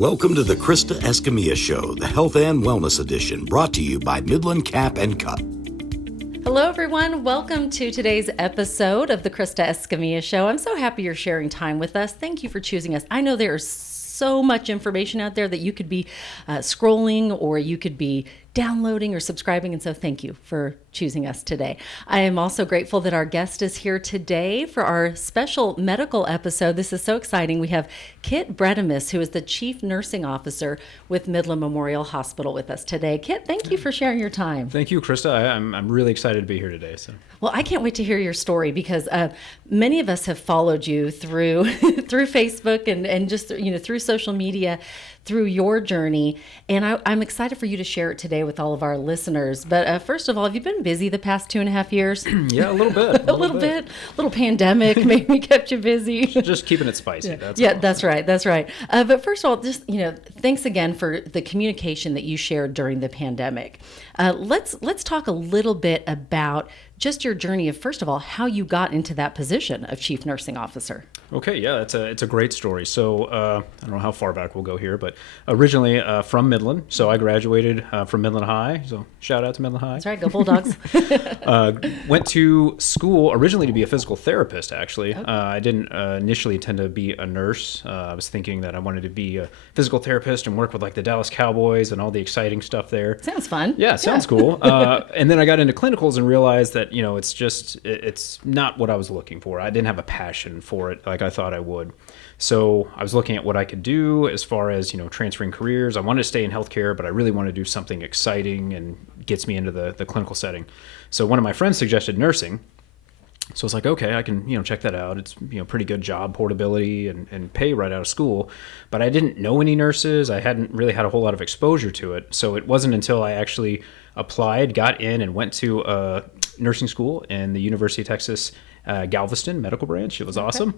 Welcome to the Krista Escamilla Show, the Health and Wellness Edition, brought to you by Midland Cap and Cup. Hello, everyone. Welcome to today's episode of the Krista Escamilla Show. I'm so happy you're sharing time with us. Thank you for choosing us. I know there's so much information out there that you could be scrolling or you could be downloading or subscribing, and so thank you for choosing us today. I am also grateful that our guest is here today for our special medical episode. This is so exciting. We have Kit Bredimus, who is the Chief Nursing Officer with Midland Memorial Hospital, with us today. Kit, thank you for sharing your time. Thank you, Krista. I'm really excited to be here today. Well, I can't wait to hear your story because many of us have followed you through through Facebook and just through social media, through your journey, and I'm excited for you to share it today with all of our listeners. But first of all, have you been busy the past 2.5 years? Yeah, a little bit. A little bit. Little pandemic maybe kept you busy. Just keeping it spicy. Yeah, that's right. But first of all, just thanks again for the communication that you shared during the pandemic. Let's talk a little bit about just your journey of, first of all, how you got into that position of Chief Nursing Officer. Okay, yeah, it's a great story. So I don't know how far back we'll go here, but originally from Midland. So I graduated from Midland High. So shout out to Midland High. That's right, go Bulldogs. Went to school originally to be a physical therapist, actually. Okay. I didn't initially intend to be a nurse. I was thinking that I wanted to be a physical therapist and work with like the Dallas Cowboys and all the exciting stuff there. Sounds fun. Yeah, sounds cool. And then I got into clinicals and realized that, it's not what I was looking for. I didn't have a passion for it like I thought I would. So I was looking at what I could do as far as, transferring careers. I wanted to stay in healthcare, but I really wanted to do something exciting and gets me into the clinical setting. So one of my friends suggested nursing. So it's like, okay, I can, check that out. It's, pretty good job portability and pay right out of school. But I didn't know any nurses. I hadn't really had a whole lot of exposure to it. So it wasn't until I actually applied, got in, and went to nursing school in the University of Texas Galveston medical branch. It was awesome.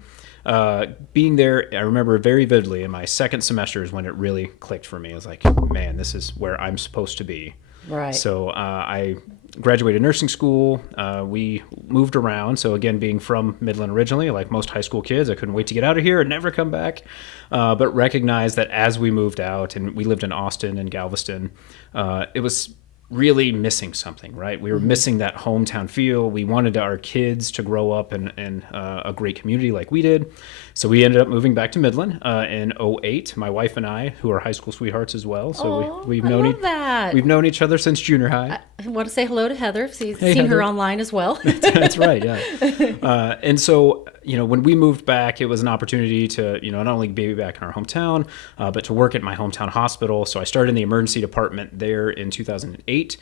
Being there, I remember very vividly in my second semester is when it really clicked for me. I was like, man, this is where I'm supposed to be. Right. So I graduated nursing school. We moved around. So again, being from Midland originally, like most high school kids, I couldn't wait to get out of here and never come back. But recognized that as we moved out, and we lived in Austin and Galveston, it was really missing something, right? We were missing that hometown feel. We wanted our kids to grow up in a great community like we did. So we ended up moving back to Midland in 2008. My wife and I, who are high school sweethearts as well. So we've known each other since junior high. I want to say hello to Heather. I've seen Heather. her online as well. That's right, yeah. And so, when we moved back, it was an opportunity to, not only be back in our hometown, but to work at my hometown hospital. So I started in the emergency department there in 2008.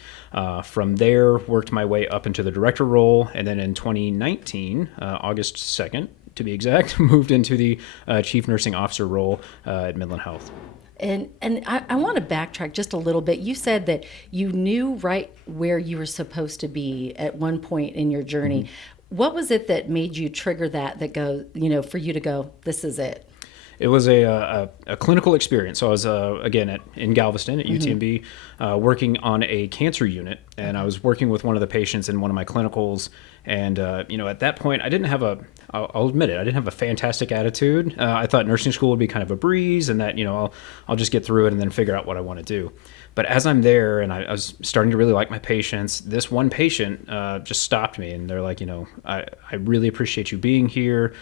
From there, worked my way up into the director role. And then in 2019, August 2nd, to be exact, moved into the chief nursing officer role at Midland Health. And I want to backtrack just a little bit. You said that you knew right where you were supposed to be at one point in your journey. Mm-hmm. What was it that made you trigger that goes, for you to go, this is it? It was a clinical experience. So I was, in Galveston at UTMB, working on a cancer unit. And I was working with one of the patients in one of my clinicals. And, at that point, I'll admit it, I didn't have a fantastic attitude. I thought nursing school would be kind of a breeze and that, I'll just get through it and then figure out what I want to do. But as I'm there and I was starting to really like my patients, this one patient just stopped me and they're like, I really appreciate you being here.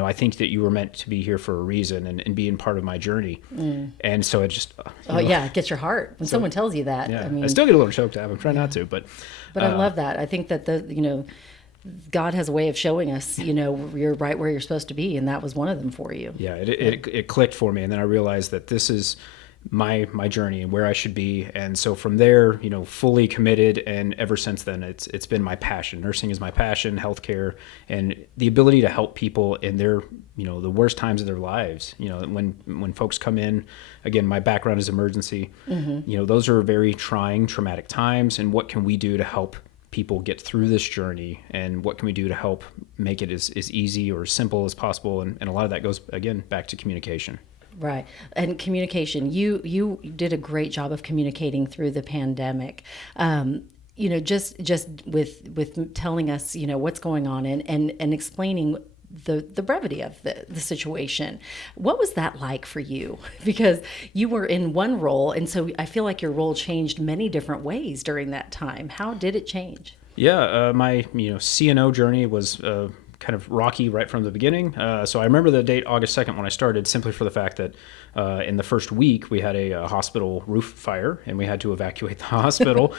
I think that you were meant to be here for a reason and being part of my journey. Mm. And so it just... it gets your heart when someone tells you that. Yeah, I still get a little choked up. I'm trying not to, but... But I love that. I think that God has a way of showing us, you're right where you're supposed to be. And that was one of them for you. Yeah, it clicked for me. And then I realized that this is my journey and where I should be. And so from there, fully committed. And ever since then, it's been my passion. Nursing is my passion, healthcare, and the ability to help people in their, the worst times of their lives. When folks come in, again, my background is emergency. Mm-hmm. Those are very trying, traumatic times. And what can we do to help people get through this journey, and what can we do to help make it as easy or as simple as possible? And a lot of that goes, again, back to communication. Right. And communication, you did a great job of communicating through the pandemic. Just with telling us, what's going on and explaining the brevity of the situation. What was that like for you? Because you were in one role, and so I feel like your role changed many different ways during that time. How did it change? Yeah, my CNO journey was kind of rocky right from the beginning. So I remember the date August 2nd when I started, simply for the fact that in the first week we had a hospital roof fire and we had to evacuate the hospital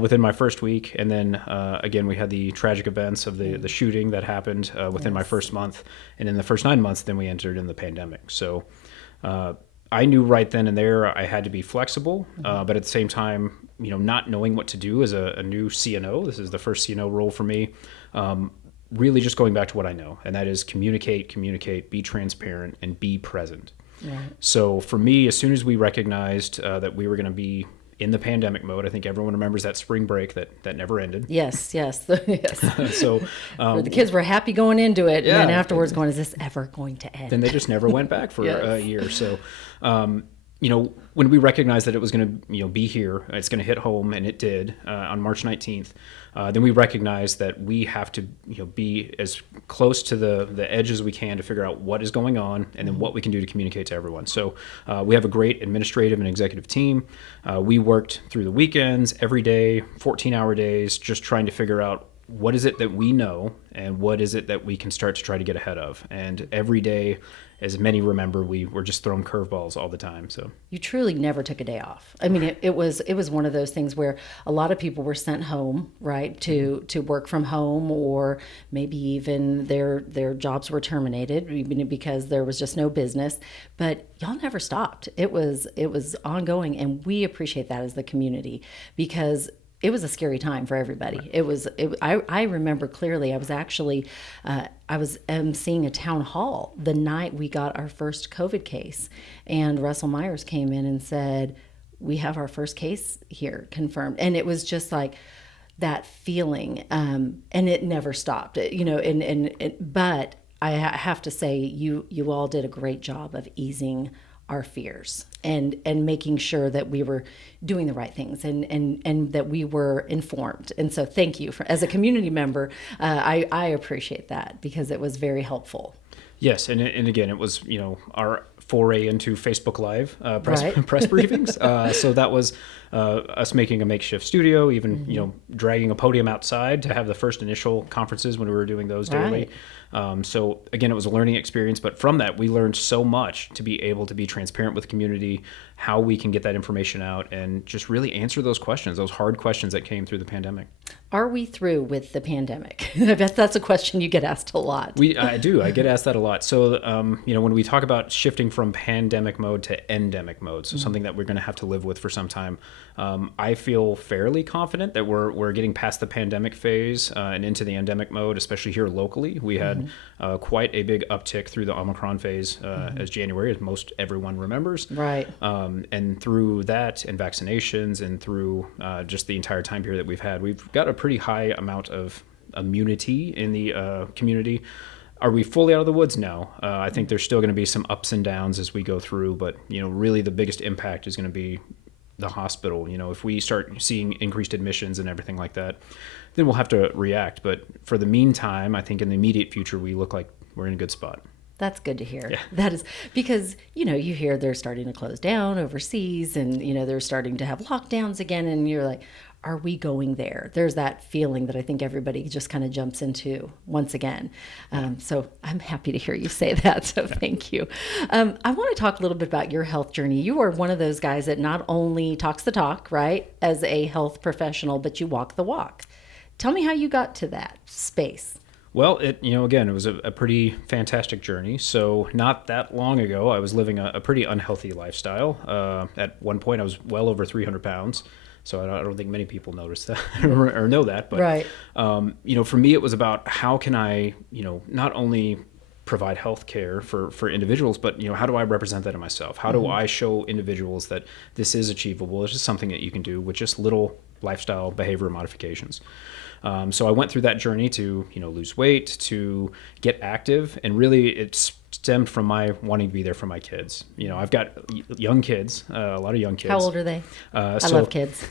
within my first week. And then again, we had the tragic events of the shooting that happened within my first month. And in the first 9 months, then we entered in the pandemic. So I knew right then and there I had to be flexible, but at the same time, not knowing what to do as a new CNO. This is the first CNO role for me. Really just going back to what I know, and that is communicate, be transparent, and be present. Right. So for me, as soon as we recognized that we were going to be in the pandemic mode, I think everyone remembers that spring break that never ended. Yes. Yes. So where the kids were happy going into it, and then afterwards going, is this ever going to end? Then they just never went back for a year. So, when we recognized that it was going to be here, it's going to hit home, and it did on March 19th, then we recognized that we have to be as close to the edge as we can to figure out what is going on and then what we can do to communicate to everyone. So we have a great administrative and executive team. We worked through the weekends, every day, 14-hour days, just trying to figure out what is it that we know and what is it that we can start to try to get ahead of. And every day, as many remember, we were just throwing curveballs all the time. So you truly never took a day off. I mean, it was one of those things where a lot of people were sent home, right, to work from home, or maybe even their jobs were terminated because there was just no business. But y'all never stopped. It was ongoing, and we appreciate that as the community, because it was a scary time for everybody. I remember clearly. I was actually, I was emceeing a town hall the night we got our first COVID case, and Russell Myers came in and said, "We have our first case here confirmed," and it was just like that feeling, and it never stopped. But I have to say, you all did a great job of easing our fears and making sure that we were doing the right things and that we were informed. And so thank you as a community member. I appreciate that because it was very helpful. Yes. And again, it was, our foray into Facebook Live press briefings. So that was us making a makeshift studio, even, dragging a podium outside to have the first initial conferences when we were doing those daily. So again, it was a learning experience, but from that, we learned so much to be able to be transparent with the community, how we can get that information out, and just really answer those questions, those hard questions that came through the pandemic. Are we through with the pandemic? I bet that's a question you get asked a lot. I do. I get asked that a lot. So, when we talk about shifting from pandemic mode to endemic mode, so something that we're going to have to live with for some time, I feel fairly confident that we're getting past the pandemic phase and into the endemic mode, especially here locally. We had quite a big uptick through the Omicron phase as January, as most everyone remembers. Right. And through that and vaccinations and through just the entire time period that we've had, we've got a pretty high amount of immunity in the community. Are we fully out of the woods? No. I think there's still going to be some ups and downs as we go through, but really the biggest impact is going to be the hospital. If we start seeing increased admissions and everything like that, then we'll have to react. But for the meantime, I think in the immediate future, we look like we're in a good spot. That's good to hear. Yeah. That is because, you hear they're starting to close down overseas and, they're starting to have lockdowns again. And you're like, are we going there? There's that feeling that I think everybody just kind of jumps into once again. So I'm happy to hear you say that. So thank you. I want to talk a little bit about your health journey. You are one of those guys that not only talks the talk, right, as a health professional, but you walk the walk. Tell me how you got to that space. Well, again, it was a pretty fantastic journey. So not that long ago, I was living a pretty unhealthy lifestyle. At one point, I was well over 300 pounds. So I don't think many people notice that or know that. But, right. For me, it was about how can I, not only provide health care for individuals, but, how do I represent that in myself? How do I show individuals that this is achievable? This is something that you can do with just little lifestyle behavior modifications. So I went through that journey to, lose weight, to get active, and really it stemmed from my wanting to be there for my kids. I've got young kids, a lot of young kids. How old are they? I love kids.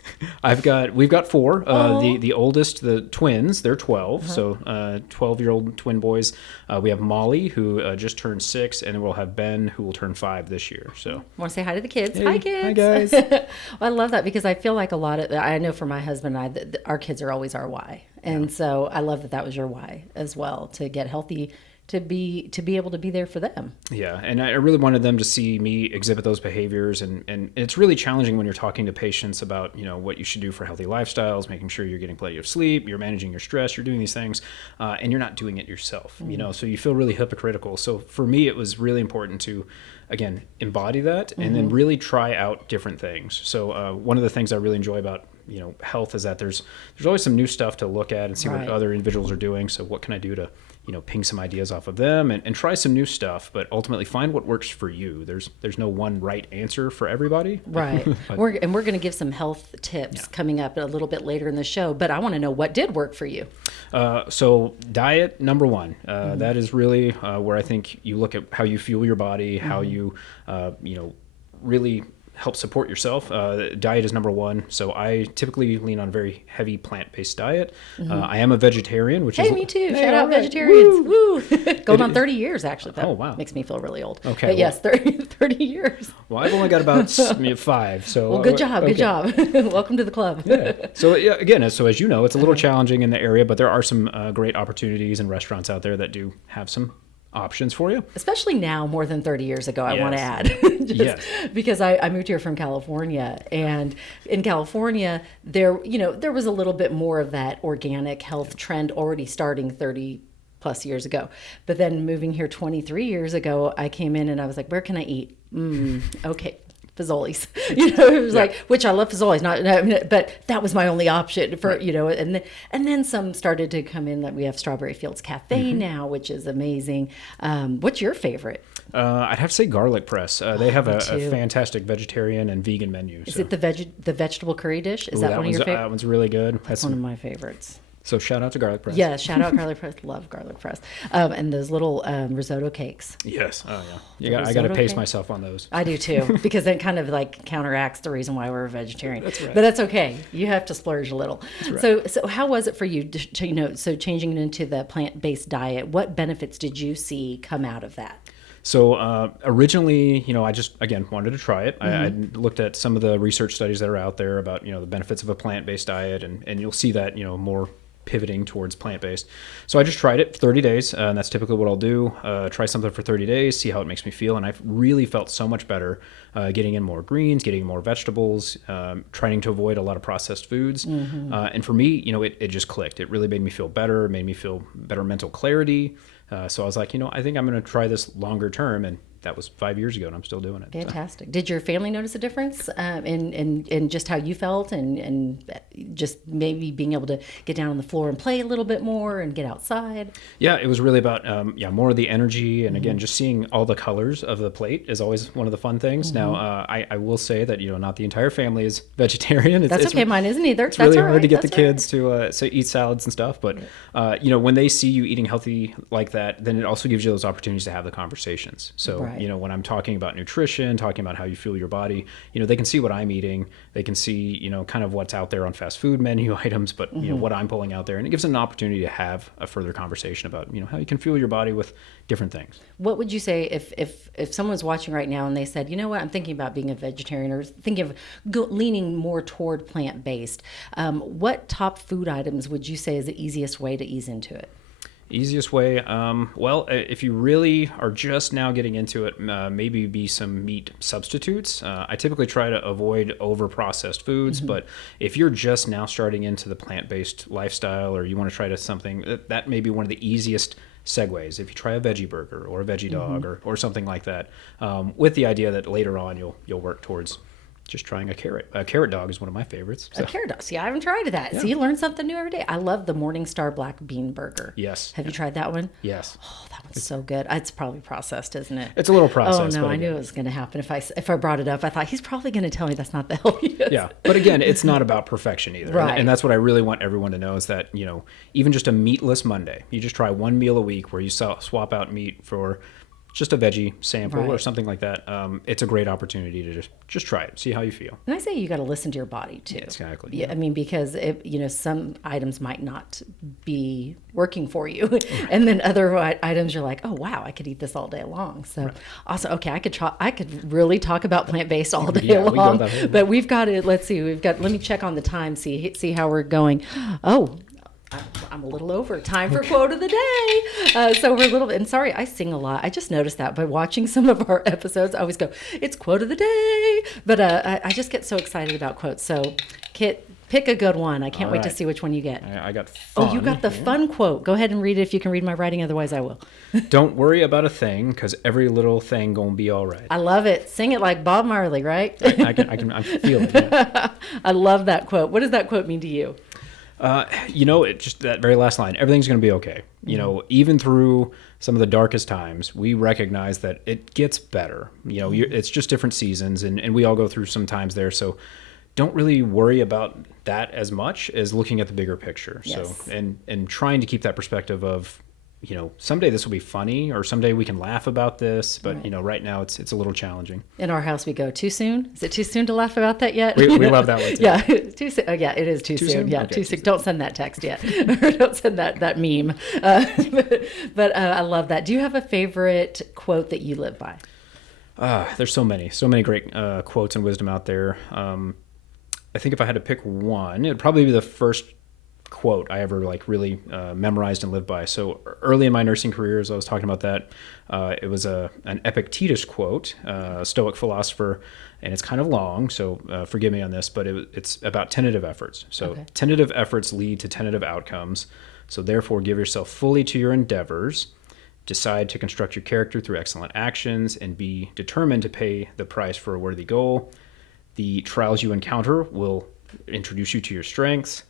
We've got four. The oldest, the twins, they're 12. So 12-year-old twin boys. We have Molly, who just turned 6, and then we'll have Ben, who will turn 5 this year. So Want to say hi to the kids? Hey, hi, kids. hi, guys. Well, I love that because I feel like I know for my husband and I, that our kids are always our why. And so I love that was your why as well, to get healthy, to be able to be there for them. Yeah, and I really wanted them to see me exhibit those behaviors, and it's really challenging when you're talking to patients about what you should do for healthy lifestyles, making sure you're getting plenty of sleep, you're managing your stress, you're doing these things, and you're not doing it yourself. So you feel really hypocritical. So for me, it was really important to, again, embody that and then really try out different things. So one of the things I really enjoy about health is that there's always some new stuff to look at and see what other individuals are doing. So what can I do to ping some ideas off of them and try some new stuff, but ultimately find what works for you. There's no one right answer for everybody. Right. We're going to give some health tips coming up a little bit later in the show, but I want to know what did work for you. So diet, number one. That is really where I think you look at how you fuel your body, how you, really help support yourself. Diet is number one. So I typically lean on a very heavy plant-based diet. I am a vegetarian, which is... Hey, me too. Shout out vegetarians. Woo! Going on 30 years, actually. That wow. makes me feel really old. Okay. But yes, 30 years. Well, I've only got about 5. So well, good job. Okay. Good job. Welcome to the club. Yeah. So again, as you know, it's a little challenging in the area, but there are some great opportunities and restaurants out there that do have some options for you, especially now more than 30 years ago. I want to add because I moved here from California, and in California there was a little bit more of that organic health trend already starting 30 plus years ago. But then moving here 23 years ago, I came in and I was like, where can I eat? Okay, Fazoli's, it was like, which I love Fazoli's, but that was my only option for, and then some started to come in that we have Strawberry Fields Cafe now, which is amazing. What's your favorite? I'd have to say Garlic Press. They have a fantastic vegetarian and vegan menu. Is it the vegetable curry dish? Is that one of your favorites? That one's really good. That's one of my favorites. So shout out to Garlic Press. Yeah, shout out Garlic Press. Love Garlic Press. And those little risotto cakes. Yes. Oh yeah. I got to pace myself on those. I do too, because that kind of like counteracts the reason why we're a vegetarian. That's right. But that's okay. You have to splurge a little. That's right. So how was it for you so changing it into the plant-based diet? What benefits did you see come out of that? So originally, I just, again, wanted to try it. I looked at some of the research studies that are out there about, the benefits of a plant-based diet, and you'll see that, more pivoting towards plant-based. So I just tried it for 30 days, and that's typically what I'll do. Try something for 30 days, see how it makes me feel, and I've really felt so much better getting in more greens, getting more vegetables, trying to avoid a lot of processed foods. And for me, it just clicked. It really made me feel better, it made me feel better mental clarity. So I was like, I think I'm going to try this longer term, and that was 5 years ago, and I'm still doing it. Fantastic. So. Did your family notice a difference in just how you felt and just maybe being able to get down on the floor and play a little bit more and get outside? Yeah, it was really about more of the energy, and again, just seeing all the colors of the plate is always one of the fun things. Now, I will say that not the entire family is vegetarian. That's okay. Mine isn't either. It's really hard to get the kids to eat salads and stuff, but when they see you eating healthy like that, then it also gives you those opportunities to have the conversations. So. Right. When I'm talking about nutrition, talking about how you fuel your body, they can see what I'm eating. They can see, kind of what's out there on fast food menu items, but, what I'm pulling out there. And it gives them an opportunity to have a further conversation about, how you can fuel your body with different things. What would you say if someone's watching right now and they said, I'm thinking about being a vegetarian or thinking of leaning more toward plant-based, what top food items would you say is the easiest way to ease into it? Easiest way, well, if you really are just now getting into it, maybe be some meat substitutes. I typically try to avoid over-processed foods, but if you're just now starting into the plant-based lifestyle, or you want to try to something, that may be one of the easiest segues. If you try a veggie burger or a veggie dog or something like that, with the idea that later on you'll work towards just trying a carrot. A carrot dog is one of my favorites. A carrot dog. See, I haven't tried that. Yeah. See, you learn something new every day. I love the Morningstar black bean burger. Yes. Have you tried that one? Yes. Oh, that one's so good. It's probably processed, isn't it? It's a little processed. Oh, no, but I knew it was going to happen. If I brought it up, I thought he's probably going to tell me that's not the healthiest. Yeah. But again, it's not about perfection either. Right. And that's what I really want everyone to know is that, even just a meatless Monday, you just try one meal a week where you swap out meat for just a veggie sample or something like that. It's a great opportunity to just try it, see how you feel. And I say you got to listen to your body too. Yeah, exactly. Yeah, I mean, because some items might not be working for you, and then other items you're like, oh wow, I could eat this all day long. So also, okay, I could really talk about plant-based all day long. But we've got it. Let's see, let me check on the time, see how we're going. Oh, I'm a little over time for quote of the day. So we're a little bit, and sorry, I sing a lot. I just noticed that by watching some of our episodes, I always go, it's quote of the day. But I just get so excited about quotes. So Kit, pick a good one. I can't wait to see which one you get. I got fun. Oh, you got the fun quote. Go ahead and read it if you can read my writing. Otherwise, I will. Don't worry about a thing, because every little thing gonna be all right. I love it. Sing it like Bob Marley, right? I feel it. Yeah. I love that quote. What does that quote mean to you? It just that very last line, everything's going to be okay. Even through some of the darkest times, we recognize that it gets better. It's just different seasons and we all go through some times there. So don't really worry about that as much as looking at the bigger picture. Yes. So, and trying to keep that perspective of, someday this will be funny or someday we can laugh about this. But, right now it's a little challenging. In our house, we go, too soon? Is it too soon to laugh about that yet? We love that one too. Yeah, too soon. Oh, yeah, it is too soon. Yeah, Okay, too soon. Don't send that text yet. Or don't send that meme. But I love that. Do you have a favorite quote that you live by? There's so many great quotes and wisdom out there. I think if I had to pick one, it'd probably be the first quote I ever really memorized and lived by. So early in my nursing career, as I was talking about that, it was an Epictetus quote, a Stoic philosopher, and it's kind of long, so forgive me on this, but it's about tentative efforts. So tentative efforts lead to tentative outcomes. So therefore, give yourself fully to your endeavors, decide to construct your character through excellent actions, and be determined to pay the price for a worthy goal. The trials you encounter will introduce you to your strengths.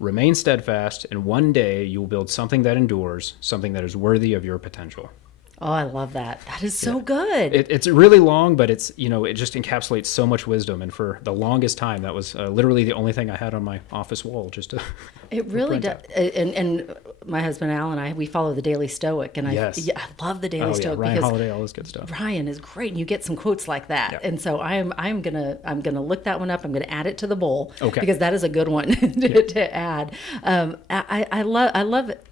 Remain steadfast, and one day you will build something that endures, something that is worthy of your potential. Oh, I love that. That is so good. It's really long, but it's it just encapsulates so much wisdom. And for the longest time, that was literally the only thing I had on my office wall. Just to it really does. And my husband Al and I, we follow the Daily Stoic, and I love the Daily Stoic Ryan because Holiday, all this good stuff. Ryan is great, and you get some quotes like that. And so I'm gonna look that one up. I'm gonna add it to the bowl because that is a good one to add. I love it.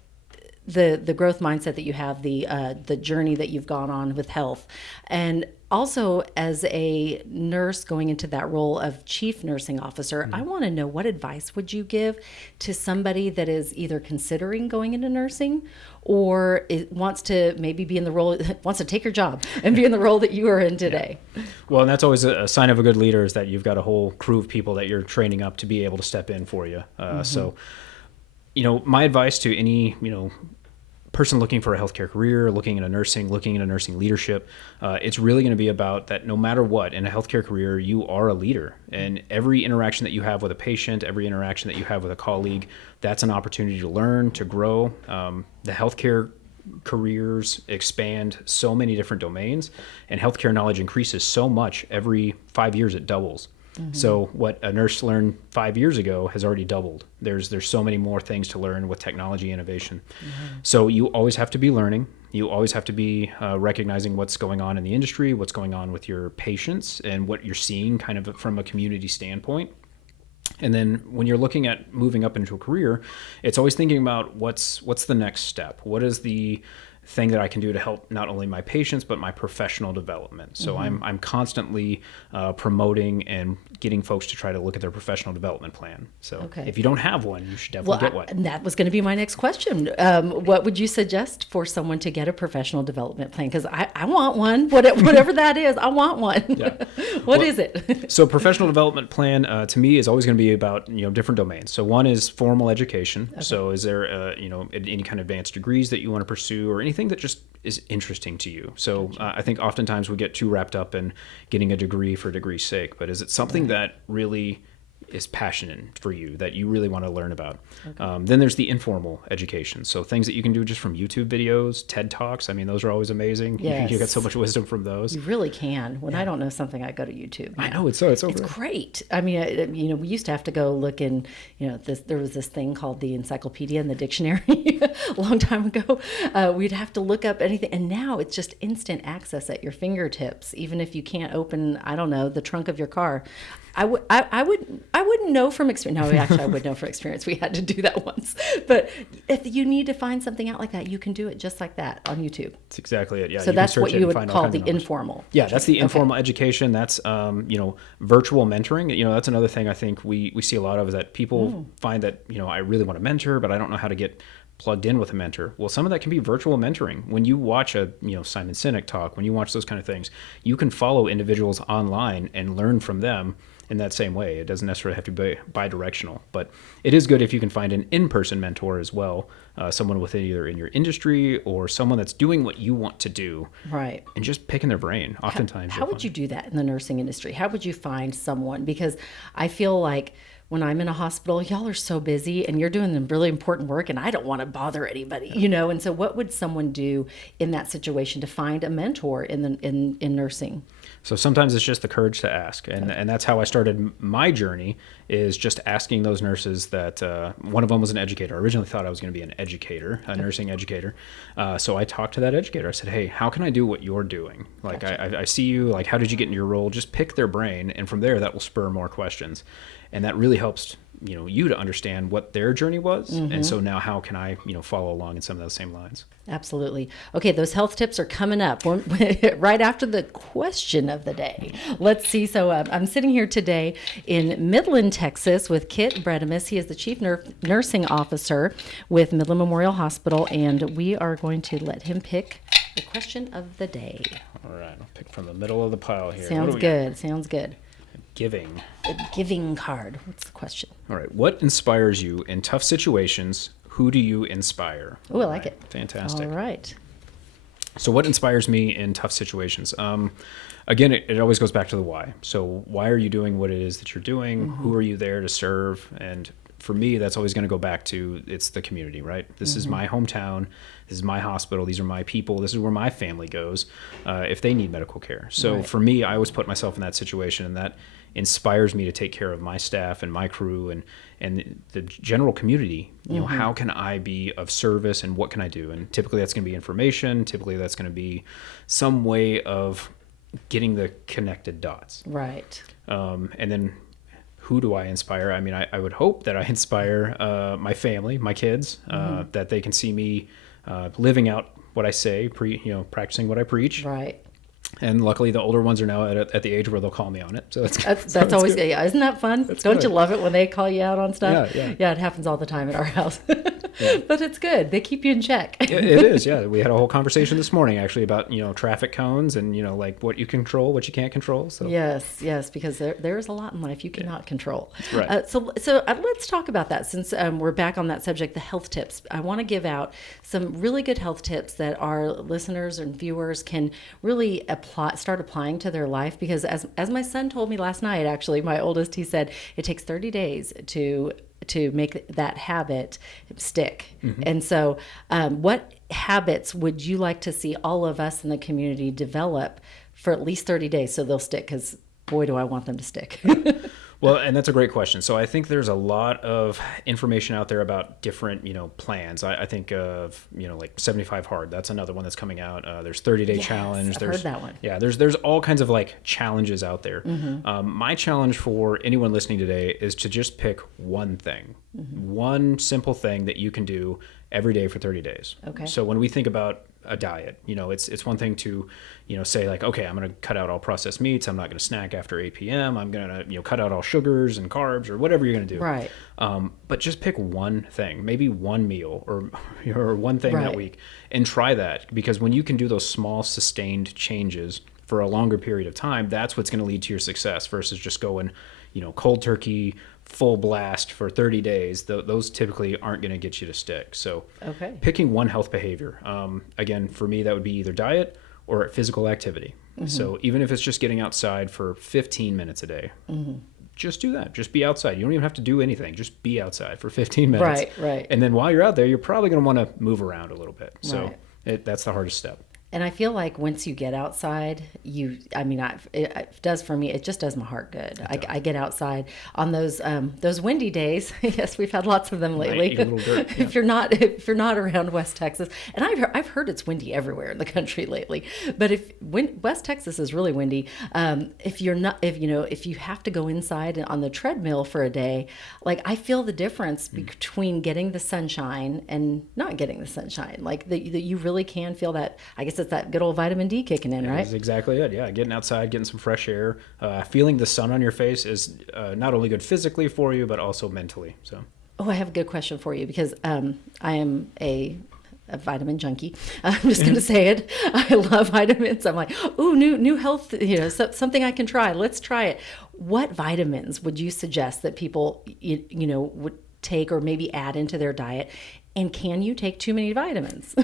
The growth mindset that you have, the journey that you've gone on with health, and also as a nurse going into that role of chief nursing officer, I want to know, what advice would you give to somebody that is either considering going into nursing or wants to maybe be in the role, wants to take your job and be in the role that you are in today? Well, and that's always a sign of a good leader, is that you've got a whole crew of people that you're training up to be able to step in for you. So, my advice to any, person looking for a healthcare career, looking into nursing leadership, it's really going to be about that no matter what, in a healthcare career, you are a leader. And every interaction that you have with a patient, every interaction that you have with a colleague, that's an opportunity to learn, to grow. The healthcare careers expand so many different domains, and healthcare knowledge increases so much. Every 5 years, it doubles. So what a nurse learned 5 years ago has already doubled. There's so many more things to learn with technology innovation. So you always have to be learning. You always have to be recognizing what's going on in the industry, what's going on with your patients, and what you're seeing kind of from a community standpoint. And then when you're looking at moving up into a career, it's always thinking about what's the next step. What is the thing that I can do to help not only my patients but my professional development. So I'm constantly promoting and getting folks to try to look at their professional development plan. So if you don't have one, you should definitely get one. And that was going to be my next question. What would you suggest for someone to get a professional development plan? Because I want one, whatever that is. I want one. What is it? So professional development plan to me is always going to be about different domains. So one is formal education. So is there any kind of advanced degrees that you want to pursue, or anything anything that just is interesting to you. So I think oftentimes we get too wrapped up in getting a degree for degree's sake, but is it something that really is passionate for you, that you really want to learn about? Then there's the informal education. So things that you can do just from YouTube videos, TED Talks. I mean, those are always amazing. Yes. You get so much wisdom from those. You really can. When I don't know something, I go to YouTube. I know, it's so It's great. I mean, we used to have to go look in, there was this thing called the encyclopedia and the dictionary a long time ago. We'd have to look up anything. And now it's just instant access at your fingertips. Even if you can't open, I don't know, the trunk of your car. I wouldn't know from experience. No, actually, I would know from experience. We had to do that once. But if you need to find something out like that, you can do it just like that on YouTube. That's exactly it. Yeah. So that's what you would call the informal. Yeah, that's the informal education. That's virtual mentoring. That's another thing I think we see a lot of, is that people find that I really want to mentor, but I don't know how to get plugged in with a mentor. Well, some of that can be virtual mentoring. When you watch a Simon Sinek talk, when you watch those kind of things, you can follow individuals online and learn from them in that same way. It doesn't necessarily have to be bi-directional, but it is good if you can find an in-person mentor as well, someone within either in your industry or someone that's doing what you want to do, right? And just picking their brain. Oftentimes, how would you do that in the nursing industry? How would you find someone? Because I feel like when I'm in a hospital, y'all are so busy and you're doing the really important work, and I don't want to bother anybody, And so, what would someone do in that situation to find a mentor in nursing? So sometimes it's just the courage to ask. And that's how I started my journey, is just asking those nurses that, one of them was an educator. I originally thought I was going to be an educator, a nursing educator. So I talked to that educator. I said, hey, how can I do what you're doing? Like, gotcha. I see you, like, how did you get into your role? Just pick their brain. And from there, that will spur more questions. And that really helps, you to understand what their journey was. And so now how can I, follow along in some of those same lines? Absolutely. Okay, those health tips are coming up right after the question of the day. Let's see. So I'm sitting here today in Midland, Texas with Kit Bredimus. He is the Chief Nursing Officer with Midland Memorial Hospital, and we are going to let him pick the question of the day. All right, I'll pick from the middle of the pile here. Sounds good. Sounds good. Giving. The giving card. What's the question? All right. What inspires you in tough situations? Who do you inspire? Oh, I like it. Fantastic. All right. So what inspires me in tough situations? Again, it always goes back to the why. So why are you doing what it is that you're doing? Who are you there to serve? And for me, that's always going to go back to, it's the community, right? This is my hometown. This is my hospital. These are my people. This is where my family goes if they need medical care. So for me, I always put myself in that situation, and that inspires me to take care of my staff and my crew and the general community. How can I be of service, and what can I do? And typically that's going to be information. Typically that's going to be some way of getting the connected dots. Right. And then who do I inspire? I mean, I would hope that I inspire my family, my kids, that they can see me living out what I say, practicing what I preach. Right. And luckily, the older ones are now at the age where they'll call me on it. So that's always good. Yeah, isn't that fun? Don't you love it when they call you out on stuff? Yeah, it happens all the time at our house. But it's good. They keep you in check. It is, yeah. We had a whole conversation this morning actually about traffic cones and like what you control, what you can't control. So yes, because there is a lot in life you cannot control. Right. So let's talk about that since we're back on that subject, the health tips. I want to give out some really good health tips that our listeners and viewers can really start applying to their life, because as my son told me last night, actually, my oldest, he said it takes 30 days to make that habit stick. And so what habits would you like to see all of us in the community develop for at least 30 days so they'll stick? Because boy, do I want them to stick. Well, and that's a great question. So I think there's a lot of information out there about different, plans. I think of, like 75 Hard. That's another one that's coming out. There's 30-day challenge. I've heard that one. Yeah, there's all kinds of like challenges out there. My challenge for anyone listening today is to just pick one thing, one simple thing that you can do every day for 30 days. Okay. So when we think about a diet, it's one thing to, say like, okay, I'm going to cut out all processed meats. I'm not going to snack after 8 p.m. I'm going to, cut out all sugars and carbs or whatever you're going to do. Right. But just pick one thing, maybe one meal or one thing that week, and try that. Because when you can do those small sustained changes for a longer period of time, that's what's going to lead to your success versus just going, cold turkey, full blast for 30 days. Those typically aren't going to get you to stick. So picking one health behavior, again, for me, that would be either diet or physical activity. So even if it's just getting outside for 15 minutes a day, just do that. Just be outside. You don't even have to do anything. Just be outside for 15 minutes. Right. And then while you're out there, you're probably going to want to move around a little bit. So that's the hardest step. And I feel like once you get outside, it does for me. It just does my heart good. I get outside on those windy days. Yes, we've had lots of them lately. Eat a little dirt. Yeah. If you're not around West Texas, and I've heard it's windy everywhere in the country lately. But West Texas is really windy, if you have to go inside on the treadmill for a day, like I feel the difference between getting the sunshine and not getting the sunshine. Like that you really can feel that. I guess it's that good old vitamin D kicking in, right? That's exactly it. Yeah, getting outside, getting some fresh air, feeling the sun on your face is not only good physically for you, but also mentally. So. Oh, I have a good question for you because I am a vitamin junkie. I'm just going to say it. I love vitamins. I'm like, ooh, new health, something I can try. Let's try it. What vitamins would you suggest that people, would take or maybe add into their diet? And can you take too many vitamins?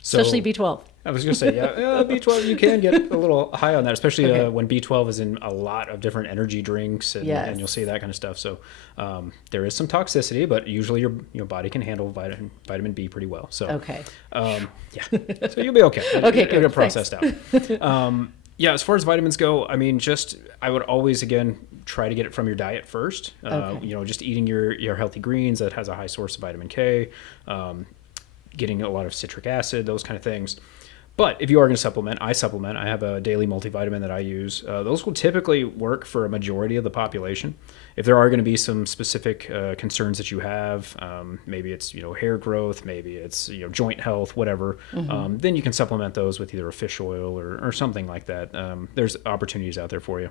Especially B12. I was going to say, B12, you can get a little high on that, especially when B12 is in a lot of different energy drinks and you'll see that kind of stuff. So there is some toxicity, but usually your body can handle vitamin B pretty well. So, so you'll be okay. Okay, good. It'll get processed out. As far as vitamins go, I would always, again, try to get it from your diet first. Just eating your healthy greens that has a high source of vitamin K, getting a lot of citric acid, those kind of things. But if you are going to supplement, I have a daily multivitamin that I use. Those will typically work for a majority of the population. If there are going to be some specific concerns that you have, maybe it's hair growth, maybe it's joint health, whatever, then you can supplement those with either a fish oil or something like that. There's opportunities out there for you.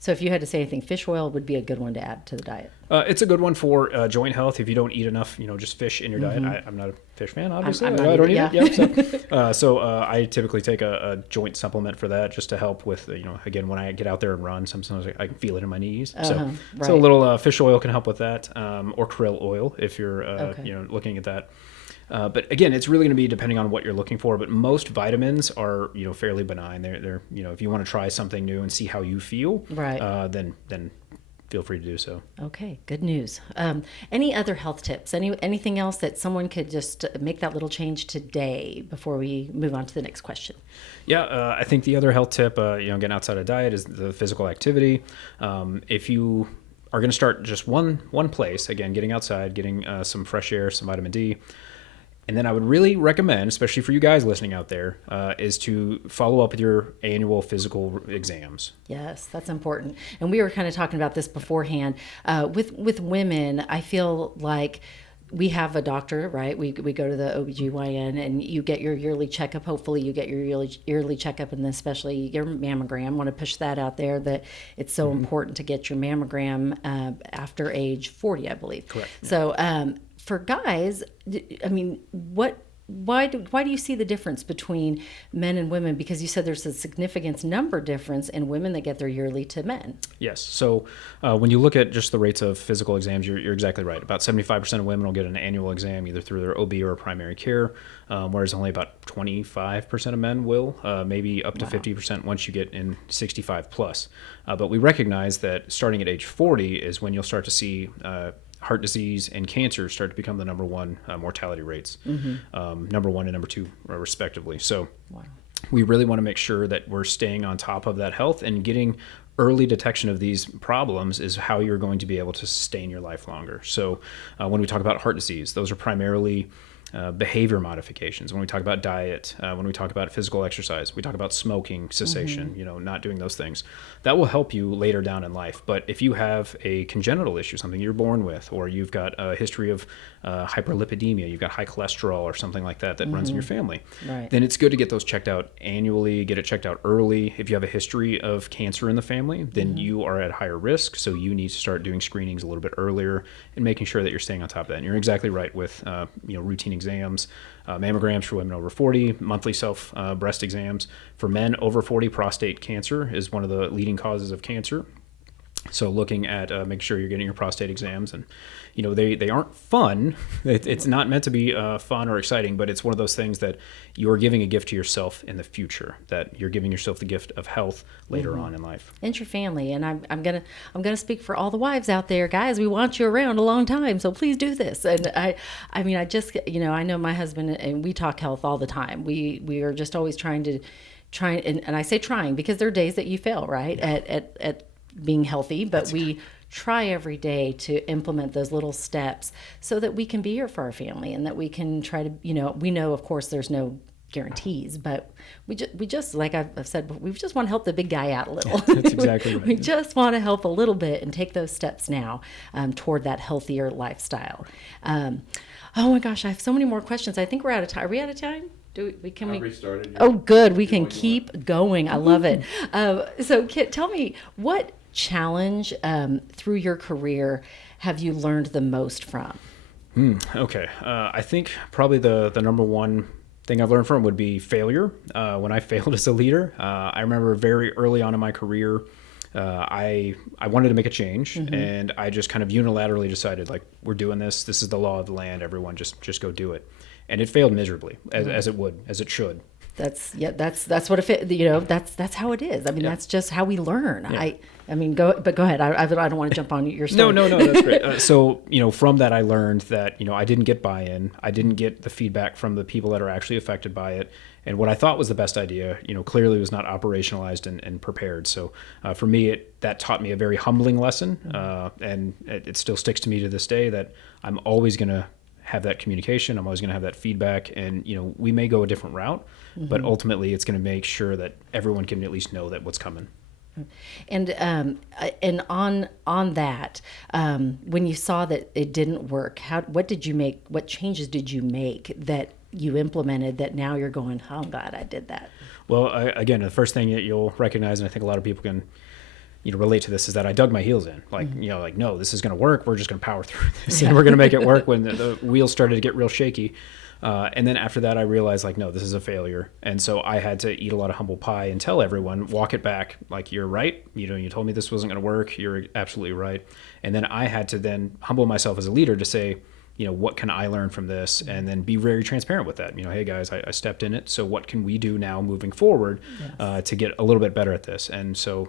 So if you had to say anything, fish oil would be a good one to add to the diet. It's a good one for joint health. If you don't eat enough, just fish in your diet. I'm not a fish fan, obviously. I don't eat it. Yeah, so I typically take a joint supplement for that just to help with, again, when I get out there and run, sometimes I can feel it in my knees. So a little fish oil can help with that, or krill oil if you're looking at that. But again, it's really going to be depending on what you're looking for. But most vitamins are, fairly benign. They're if you want to try something new and see how you feel, then feel free to do so. Okay, good news. Any other health tips? Anything else that someone could just make that little change today before we move on to the next question? Yeah, I think the other health tip, getting outside of diet is the physical activity. If you are going to start just one place, again, getting outside, getting some fresh air, some vitamin D. And then I would really recommend, especially for you guys listening out there, is to follow up with your annual physical exams. Yes, that's important. And we were kind of talking about this beforehand. With women, I feel like we have a doctor, right? We go to the OBGYN and you get your yearly checkup. Hopefully you get your yearly checkup, and then especially your mammogram. I want to push that out there, that it's so important to get your mammogram after age 40, I believe. Correct. Yeah. So for guys, why do you see the difference between men and women? Because you said there's a significant number difference in women that get their yearly to men. Yes. So when you look at just the rates of physical exams, you're exactly right. About 75% of women will get an annual exam either through their OB or primary care, whereas only about 25% of men will, maybe up to 50% once you get in 65 plus. But we recognize that starting at age 40 is when you'll start to see heart disease and cancer start to become the number one mortality rates, number one and number two respectively. So we really want to make sure that we're staying on top of that health, and getting early detection of these problems is how you're going to be able to sustain your life longer. So when we talk about heart disease, those are primarily behavior modifications. When we talk about diet, when we talk about physical exercise, we talk about smoking cessation, not doing those things. That will help you later down in life. But if you have a congenital issue, something you're born with, or you've got a history of hyperlipidemia, you've got high cholesterol or something like that runs in your family, then it's good to get those checked out annually, get it checked out early. If you have a history of cancer in the family, then you are at higher risk. So you need to start doing screenings a little bit earlier and making sure that you're staying on top of that. And you're exactly right with, routine exams, mammograms for women over 40, monthly self breast exams. For men over 40, prostate cancer is one of the leading causes of cancer. So looking at making sure you're getting your prostate exams, and they aren't fun. It's not meant to be fun or exciting, but it's one of those things that you're giving a gift to yourself in the future, that you're giving yourself the gift of health later on in life. And your family. And I'm gonna speak for all the wives out there, guys. We want you around a long time, so please do this. And I I know my husband, and we talk health all the time. We are just always trying, and I say trying because there are days that you fail, right, at being healthy, but we try every day to implement those little steps so that we can be here for our family, and that we can try to, we know, of course, there's no guarantees, but we just like I've said, we just want to help the big guy out a little. That's exactly right. We just want to help a little bit and take those steps now toward that healthier lifestyle. Oh my gosh, I have so many more questions. I think we're out of time. Are we out of time? Can we restarted? Oh, good. We can keep going. I love it. So, Kit, tell me, what challenge through your career have you learned the most from? Okay. I think probably the number one thing I've learned from would be failure. When I failed as a leader, I remember very early on in my career, I wanted to make a change, and I just kind of unilaterally decided, like, we're doing this. This is the law of the land. Everyone just go do it. And it failed miserably, as it should. That's what that's how it is. I mean, that's just how we learn. Yeah. I mean, go ahead. I don't want to jump on your story. No, that's great. So, from that, I learned that, I didn't get buy-in. I didn't get the feedback from the people that are actually affected by it. And what I thought was the best idea, clearly was not operationalized and prepared. So for me, that taught me a very humbling lesson. And it still sticks to me to this day that I'm always going to have that communication. I'm always going to have that feedback, and we may go a different route, but ultimately it's going to make sure that everyone can at least know that what's coming. And on that, when you saw that it didn't work, what changes did you make that you implemented that now you're going, oh, I'm glad I did that? Well, again, the first thing that you'll recognize, and I think a lot of people can relate to this, is that I dug my heels in. Like, no, this is going to work. We're just going to power through this, and we're going to make it work when the wheels started to get real shaky. And then after that, I realized, like, no, this is a failure. And so I had to eat a lot of humble pie and tell everyone, walk it back. Like, you're right. You told me this wasn't going to work. You're absolutely right. And then I had to then humble myself as a leader to say, what can I learn from this? And then be very transparent with that. Hey guys, I stepped in it. So what can we do now moving forward to get a little bit better at this? And so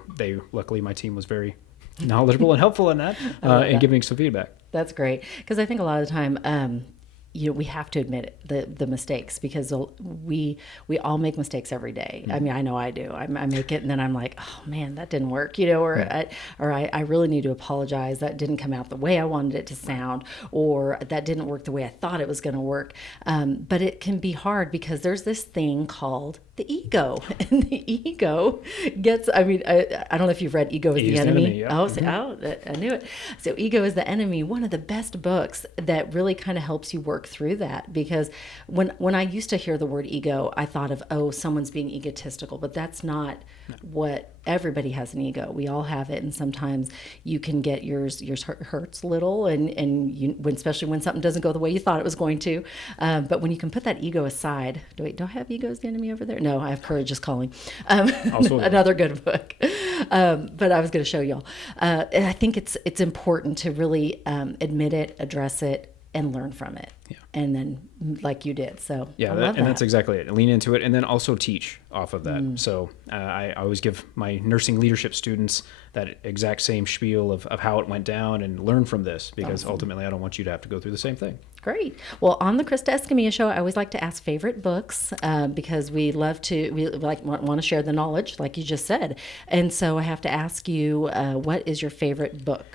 luckily my team was very knowledgeable and helpful in that and giving some feedback. That's great. Because I think a lot of the time, we have to admit the mistakes, because we all make mistakes every day. I mean, I know I do. I make it, and then I'm like, oh man, that didn't work, I really need to apologize. That didn't come out the way I wanted it to sound, or that didn't work the way I thought it was going to work. But it can be hard because there's this thing called the ego, and the ego gets, I don't know if you've read Ego is the Enemy. Yeah. I knew it. So Ego is the Enemy, one of the best books that really kind of helps you work through that, because when I used to hear the word ego, I thought of, someone's being egotistical, but that's not what, everybody has an ego. We all have it, and sometimes you can get yours hurts a little, and especially when something doesn't go the way you thought it was going to. But when you can put that ego aside, do I have Ego is the Enemy over there? No, I have Courage is Calling. Another good book. But I was going to show y'all. And I think it's important to really admit it, address it, and learn from it. Yeah. And then like you did. So I love that. That's exactly it. Lean into it, and then also teach off of that. So I always give my nursing leadership students that exact same spiel of how it went down, and learn from this, because ultimately I don't want you to have to go through the same thing. Great. Well, on the Krista Escamilla Show, I always like to ask favorite books because we want to share the knowledge, like you just said. And so I have to ask you, what is your favorite book?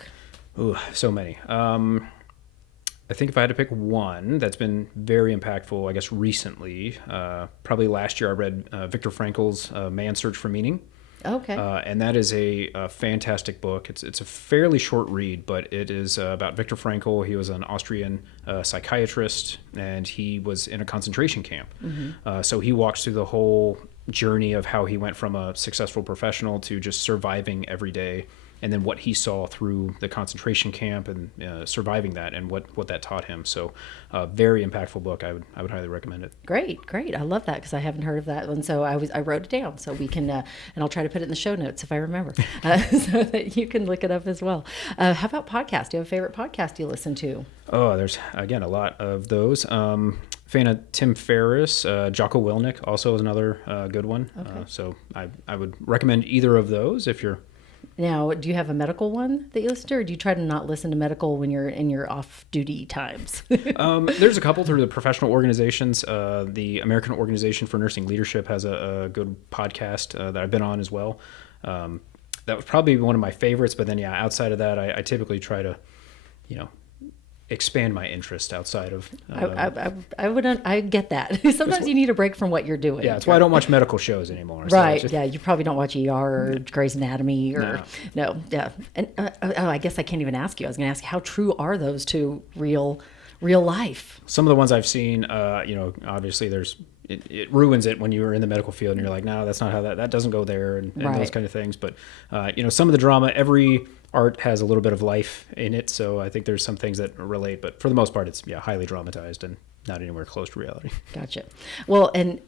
Ooh, so many. I think if I had to pick one that's been very impactful, I guess recently, probably last year I read Viktor Frankl's Man's Search for Meaning. Okay. And that is a fantastic book. It's a fairly short read, but it is about Viktor Frankl. He was an Austrian psychiatrist, and he was in a concentration camp. So he walks through the whole journey of how he went from a successful professional to just surviving every day and then what he saw through the concentration camp and surviving that, and what that taught him. So, very impactful book. I would highly recommend it. Great. I love that because I haven't heard of that one. So I wrote it down so we can, and I'll try to put it in the show notes if I remember, so that you can look it up as well. How about podcasts? Do you have a favorite podcast you listen to? Oh, there's, again, a lot of those. Fan of Tim Ferriss. Jocko Willink also is another good one. Okay. So I would recommend either of those if you're... Now, do you have a medical one that you listen to, or do you try to not listen to medical when you're in your off-duty times? There's a couple through the professional organizations. The American Organization for Nursing Leadership has a good podcast that I've been on as well. That was probably one of my favorites, but then, outside of that, I typically try to, expand my interest outside of... I get that. Sometimes you need a break from what you're doing. Yeah, that's why I don't watch medical shows anymore. Right, So you probably don't watch ER or Grey's Anatomy or... No, yeah. And I guess I can't even ask you. I was going to ask, how true are those to real life? Some of the ones I've seen, obviously it ruins it when you're in the medical field and you're like, no, that's not how that doesn't go there, and Right. those kind of things. But, some of the drama, every art has a little bit of life in it. So I think there's some things that relate, but for the most part, it's highly dramatized and not anywhere close to reality. Gotcha. Well, and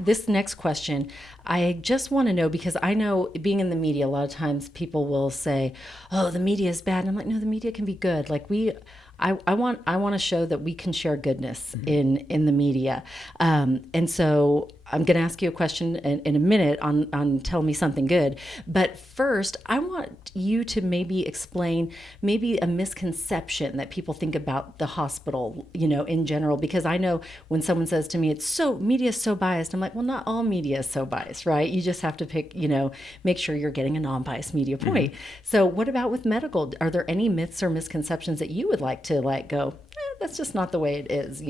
this next question, I just want to know, because I know being in the media, a lot of times people will say, oh, the media is bad. And I'm like, no, the media can be good. Like I want to show that we can share goodness in the media. And so I'm going to ask you a question in a minute on tell me something good. But first, I want you to maybe explain maybe a misconception that people think about the hospital, in general, because I know when someone says to me, media is so biased. I'm like, well, not all media is so biased, right? You just have to pick, make sure you're getting a non-biased media point. So what about with medical? Are there any myths or misconceptions that you would like to go, that's just not the way it is,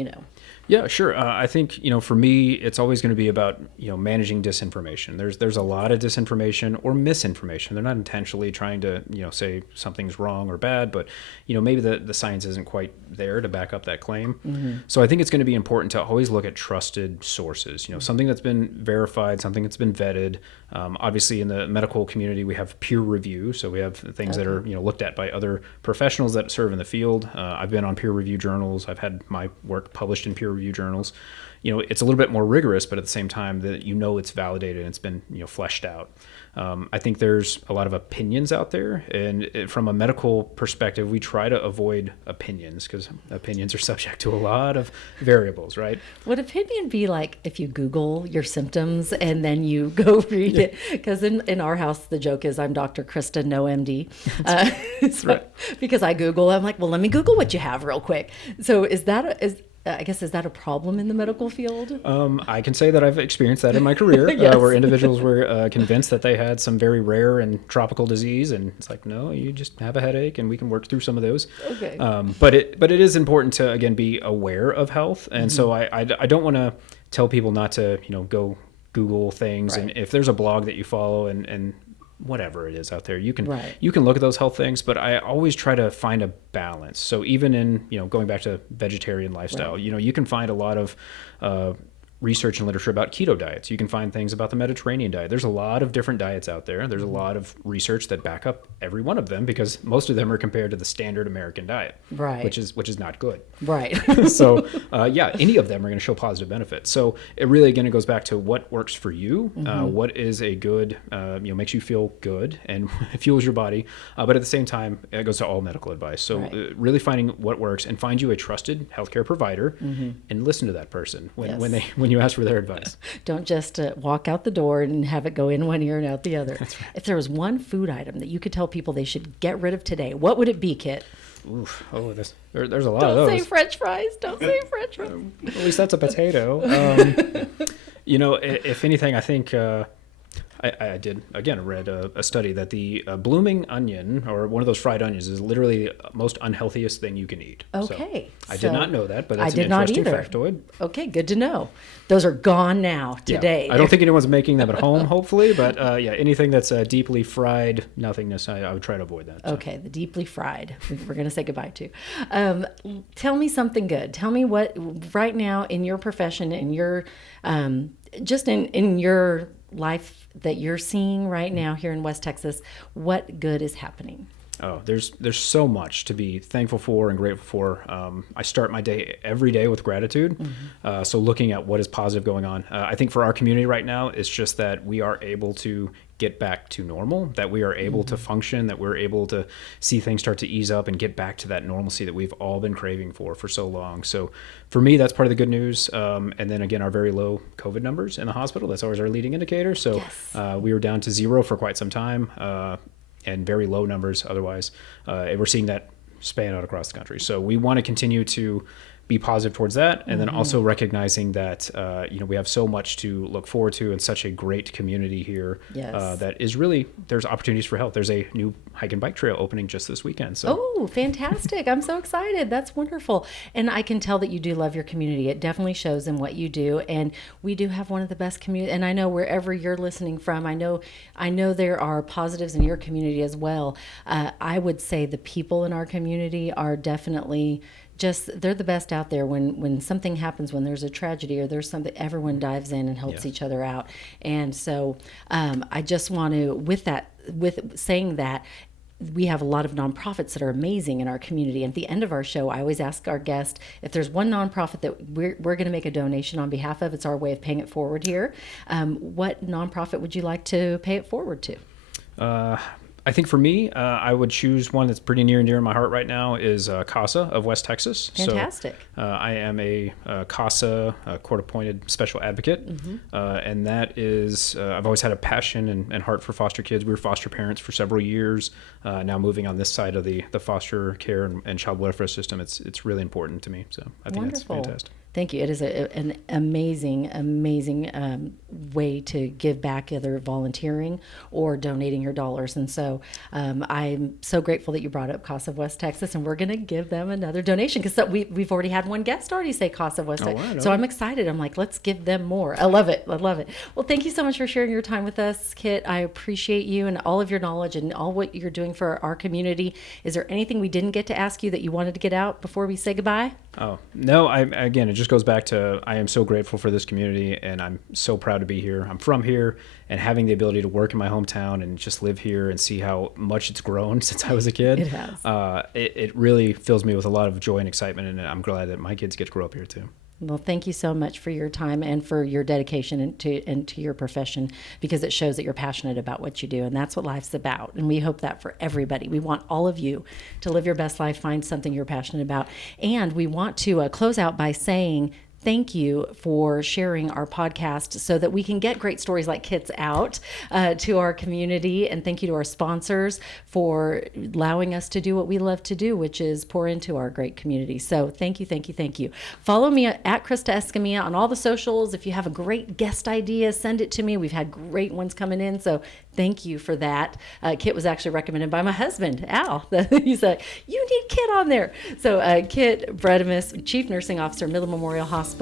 Yeah, sure. I think, for me, it's always going to be about, managing disinformation. There's a lot of disinformation or misinformation. They're not intentionally trying to, say something's wrong or bad, but, maybe the science isn't quite there to back up that claim. So I think it's going to be important to always look at trusted sources, something that's been verified, something that's been vetted. Obviously, in the medical community, we have peer review. So we have things that are, looked at by other professionals that serve in the field. I've been on peer review journals. I've had my work published in peer review journals. It's a little bit more rigorous, but at the same time that it's validated and it's been fleshed out. I think there's a lot of opinions out there, and from a medical perspective, we try to avoid opinions because opinions are subject to a lot of variables, right? Would opinion be like if you Google your symptoms and then you go read it? Because in our house, the joke is I'm Dr. Krista, no MD. Right. Because I Google, I'm like, well, let me Google what you have real quick. So is that a problem in the medical field? I can say that I've experienced that in my career, Yes. where individuals were convinced that they had some very rare and tropical disease, and it's like, no, you just have a headache, and we can work through some of those. Okay. But it is important to again be aware of health, and so I don't want to tell people not to go Google things, Right. and if there's a blog that you follow and whatever it is out there, you can Right. you can look at those health things, but I always try to find a balance. So even in going back to vegetarian lifestyle, Right. you can find a lot of research and literature about keto diets. You can find things about the Mediterranean diet. There's a lot of different diets out there. There's a lot of research that back up every one of them because most of them are compared to the standard American diet, Right. which is not good. Right. So any of them are going to show positive benefits. So it really again it goes back to what works for you, what is a good makes you feel good and fuels your body, but at the same time it goes to all medical advice. So Right. really finding what works and find you a trusted healthcare provider and listen to that person when you ask for their advice. Don't just walk out the door and have it go in one ear and out the other. That's right. If there was one food item that you could tell people they should get rid of today, what would it be, Kit? Oof. Oh, there's a lot Don't of say those. French fries. Don't say French fries. At least that's a potato. If anything, I think I read a study that the blooming onion or one of those fried onions is literally the most unhealthiest thing you can eat. Okay. So I did not know that, but that's I did an not interesting either. factoid. Okay, good to know. Those are gone now today. Yeah. I don't think anyone's making them at home, hopefully, but anything that's deeply fried nothingness, I would try to avoid that. So. Okay, the deeply fried. We're going to say goodbye to. Tell me something good. Tell me what right now in your profession, in your just in your life that you're seeing right now here in West Texas, what good is happening? Oh, there's so much to be thankful for and grateful for. I start my day every day with gratitude. So looking at what is positive going on. I think for our community right now, it's just that we are able to get back to normal, that we are able to function, that we're able to see things start to ease up and get back to that normalcy that we've all been craving for so long. So for me, that's part of the good news. And then again, our very low COVID numbers in the hospital, that's always our leading indicator. So we were down to 0 for quite some time. And very low numbers otherwise. And we're seeing that span out across the country. So we want to continue to be positive towards that, and then also recognizing that we have so much to look forward to and such a great community here that is really, there's opportunities for health. There's a new hike and bike trail opening just this weekend. So oh, fantastic. I'm so excited. That's wonderful. And I can tell that you do love your community. It definitely shows in what you do. And we do have one of the best community. And I know wherever you're listening from, I know there are positives in your community as well. I would say the people in our community are definitely they're the best out there. When something happens, when there's a tragedy or there's something, everyone dives in and helps each other out. And so I just want to, with saying that, we have a lot of nonprofits that are amazing in our community. And at the end of our show, I always ask our guest if there's one nonprofit that we're going to make a donation on behalf of. It's our way of paying it forward here. What nonprofit would you like to pay it forward to? I think for me, I would choose one that's pretty near and dear in my heart right now is CASA of West Texas. Fantastic. So, I am a CASA court-appointed special advocate, and that is, I've always had a passion and heart for foster kids. We were foster parents for several years. Now moving on this side of the foster care and child welfare system, it's really important to me. So I think that's fantastic. Thank you. It is an amazing way to give back, either volunteering or donating your dollars. And so I'm so grateful that you brought up CASA of West Texas, and we're going to give them another donation because we've already had one guest already say CASA of West Texas. Wow, so I'm excited. I'm like, let's give them more. I love it. I love it. Well, thank you so much for sharing your time with us, Kit. I appreciate you and all of your knowledge and all what you're doing for our community. Is there anything we didn't get to ask you that you wanted to get out before we say goodbye? Oh, no. Again, it just goes back to I am so grateful for this community, and I'm so proud to be here. I'm from here, and having the ability to work in my hometown and just live here and see how much it's grown since I was a kid. It has. It really fills me with a lot of joy and excitement, and I'm glad that my kids get to grow up here too. Well, thank you so much for your time and for your dedication to your profession, because it shows that you're passionate about what you do, and that's what life's about. And we hope that for everybody. We want all of you to live your best life, find something you're passionate about. And we want to close out by saying thank you for sharing our podcast so that we can get great stories like Kit's out to our community. And thank you to our sponsors for allowing us to do what we love to do, which is pour into our great community. So thank you, thank you, thank you. Follow me at Krista Escamilla on all the socials. If you have a great guest idea, send it to me. We've had great ones coming in. So thank you for that. Kit was actually recommended by my husband, Al. He said, you need Kit on there. So Kit Bredimus, Chief Nursing Officer, Midland Memorial Hospital.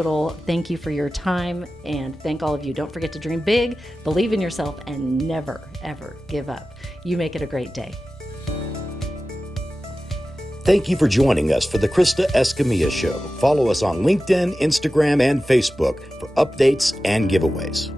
Thank you for your time, and thank all of you. Don't forget to dream big, believe in yourself, and never, ever give up. You make it a great day. Thank you for joining us for the Krista Escamilla Show. Follow us on LinkedIn, Instagram, and Facebook for updates and giveaways.